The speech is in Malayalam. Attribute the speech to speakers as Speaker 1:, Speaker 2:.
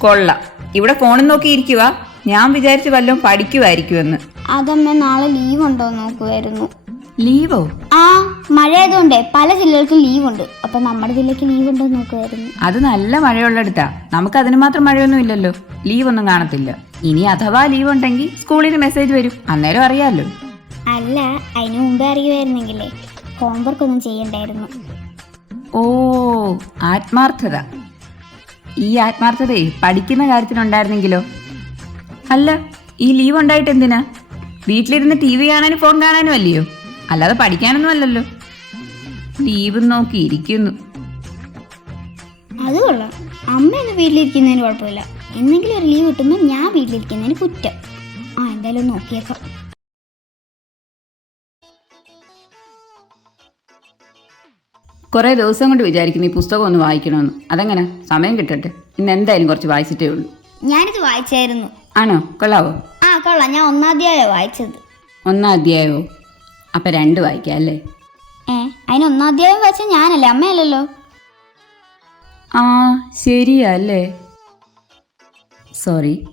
Speaker 1: കൊള്ളാം. ഇവിടെ ഫോണിൽ നോക്കിയിരിക്കുക ഞാൻ വിചാരിച്ചു വല്ലതും പഠിക്കുമായിരിക്കുമെന്ന്
Speaker 2: അതമ്മ നാളെ ലീവ് ഉണ്ടോ നോക്കുമായിരുന്നു
Speaker 1: ലീവോ
Speaker 2: ആ മഴ ആയതുകൊണ്ടേ പല ജില്ലകൾക്കും ലീവ് ഉണ്ട്. അപ്പൊ നമ്മുടെ ജില്ലക്ക് ലീവ് ഉണ്ടോ നോക്കുമായിരുന്നു
Speaker 1: അത് നല്ല മഴയുള്ളടുത്താ. നമുക്ക് അതിന് മാത്രം മഴയൊന്നും ഇല്ലല്ലോ. ലീവ് ഒന്നും കാണത്തില്ല. ഇനി അഥവാ ലീവ് ഉണ്ടെങ്കിൽ സ്കൂളിൽ മെസ്സേജ് വരും. അന്നേരം അറിയാമല്ലോ
Speaker 2: അല്ല അതിന് മുമ്പേ അറിയുമായിരുന്നെങ്കിലേ ഹോംവർക്ക് ഒന്നും ചെയ്യണ്ടായിരുന്നു.
Speaker 1: ഓ ആത്മാർത്ഥത. ഈ ആത്മാർത്ഥതയെ പഠിക്കുന്ന കാര്യത്തിനുണ്ടായിരുന്നെങ്കിലോ? അല്ല ഈ ലീവ് ഉണ്ടായിട്ട് എന്തിനാ? വീട്ടിലിരുന്ന് ടി വി കാണാനും ഫോൺ കാണാനും അല്ലയോ? അല്ലാതെ പഠിക്കാനൊന്നും അല്ലല്ലോ. ലീവ് നോക്കി ഇരിക്കുന്നു.
Speaker 2: അത് കൊള്ളാം. അമ്മയൊന്ന് വീട്ടിലിരിക്കുന്നതിന് കുഴപ്പമില്ല. എന്തെങ്കിലും ഒരു ലീവ് കിട്ടുമ്പോൾ ഞാൻ വീട്ടിലിരിക്കുന്നതിന് കുറ്റം. ആ എന്തായാലും നോക്കിയേക്കാം.
Speaker 1: കുറേ ദിവസം കൊണ്ട് വിചാരിക്കുന്നു ഈ പുസ്തകം ഒന്ന് വായിക്കണമെന്ന്. അതെങ്ങനെ? സമയം കിട്ടട്ടെ. ഇന്ന് എന്തായാലും കുറച്ച് വായിച്ചിട്ടേ ഉള്ളൂ.
Speaker 2: ഞാനിത് വായിച്ചായിരുന്നു.
Speaker 1: ആണോ? കൊള്ളാവോ?
Speaker 2: ആ കൊള്ളാം. ഞാൻ ഒന്നാം അധ്യായം വായിച്ചത്?
Speaker 1: ഒന്നാം അധ്യായമോ അപ്പം രണ്ട് വായിക്കാം അല്ലേ?
Speaker 2: ഏ അതിന് ഒന്നാദ്യായം വായിച്ച ഞാനല്ലേ? അമ്മയല്ലല്ലോ?
Speaker 1: ആ ശരിയാ അല്ലേ? സോറി.